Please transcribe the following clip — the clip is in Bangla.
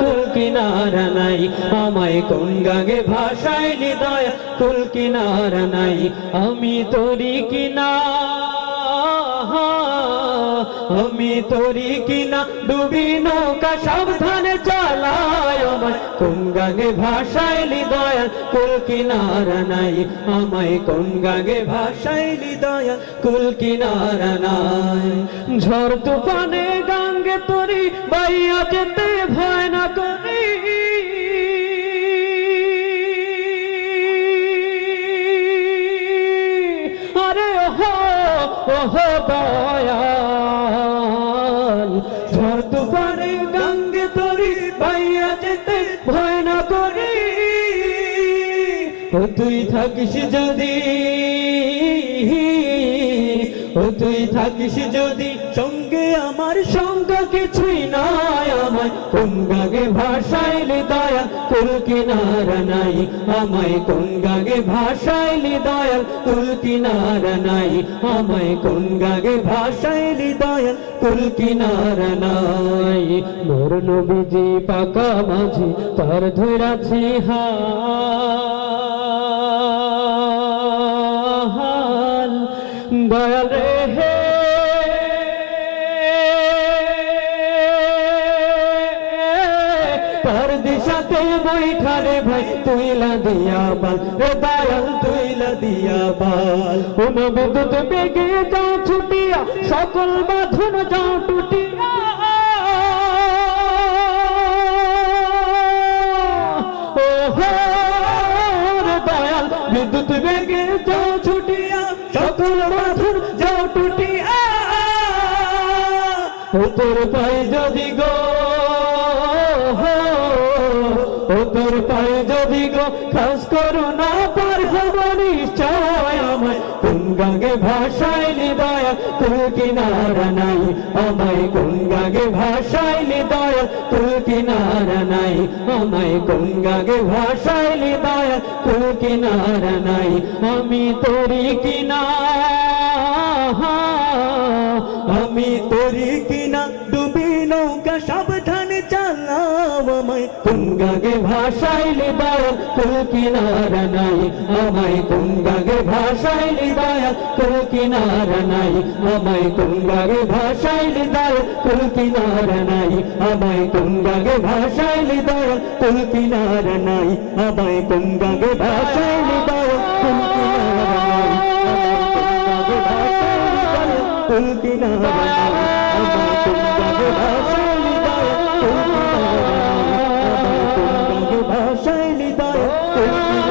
কুল কিনারা নাই আমায় কোন গাঙ্গে ভাসাইলি দয়া কুল কিনারা নাই আমি তোরি কিনা আমি তোরি কিনা ডুবি নৌকা সাবধানে চালায় আমায় কোন গাঙ্গে ভাসাইলি দয়া কুল কিনারা নাই আমায় কোন গাঙ্গে ভাসাইলি দয়া কুল কিনারা নাই ঝড় তুফানে গাঙ্গে তোরি বাইয়া যেতে ভয় না করি আরে ওহো দয়াল ঝড় তুফানে গাঙ্গে তোরি বাইয়া যেতে ভয় না করি ও তুই থাকিস যদি ও তুই থাকিস যদি সঙ্গে আমার সঙ্গ কিছুই নাই আমায় কোন গাঙ্গে ভাসাইলি দয়া কুল কিনারা নাই আমায় কোন গাঙ্গে ভাসাইলি দয়াল কুল কিনারা নাই আমায় কোন গাঙ্গে ভাসাইলি দয়াল কুল কিনারা নাই মোর নবীজি পাকা মাঝি তার ধরাছি হাল দয়াল রে হে তার দিশাতে বৈঠারে ভাই তুইলা দিয়া বাল রে দয়াল তুইলা দিয়া বাল কোন বিদ্যুৎ বেগে যাও ছুটিয়া সকল বাঁধন যাও টুটিয়া ওহো রে দয়াল বিদ্যুৎ বেগে যাও ছুটিয়া সকল বাঁধন যাও টুটিয়া ও তোর পায়ে যদি গো ও তোর পায়ে যদি গো খাস করো না পার হব নিশ্চয় আমায় কোন গাঙ্গে ভাসাইলি দয়া কুল কিনারা নাই আমায় কোন গাঙ্গে ভাসাইলি দয়া কুল কিনারা নাই আমায় কোন গাঙ্গে ভাসাইলি দয়া কুল কিনারা নাই আমি তোরি কিনা আমি তোরি কিনা ডুবি নৌকা সাবধানে চালাও আমায় কোন গাঙ্গে ভাসাইলি দয়া কুল কিনারা নাই আমায় কোন গাঙ্গে ভাসাইলি দয়া কুল কিনারা নাই আমায় কোন গাঙ্গে ভাসাইলি দয়া কুল কিনারা নাই আমায় কোন গাঙ্গে ভাসাইলি দয়া কুল কিনারা নাই আমায় কোন গাঙ্গে ভাসাইলি দয়া কুল কিনারা নাই কুল কিনারা নাই আমায় কোন গাঙ্গে ভাসাইলি দয়া কুল কিনারা নাই আমায় কোন গাঙ্গে ভাসাইলি দয়া কুল কিনারা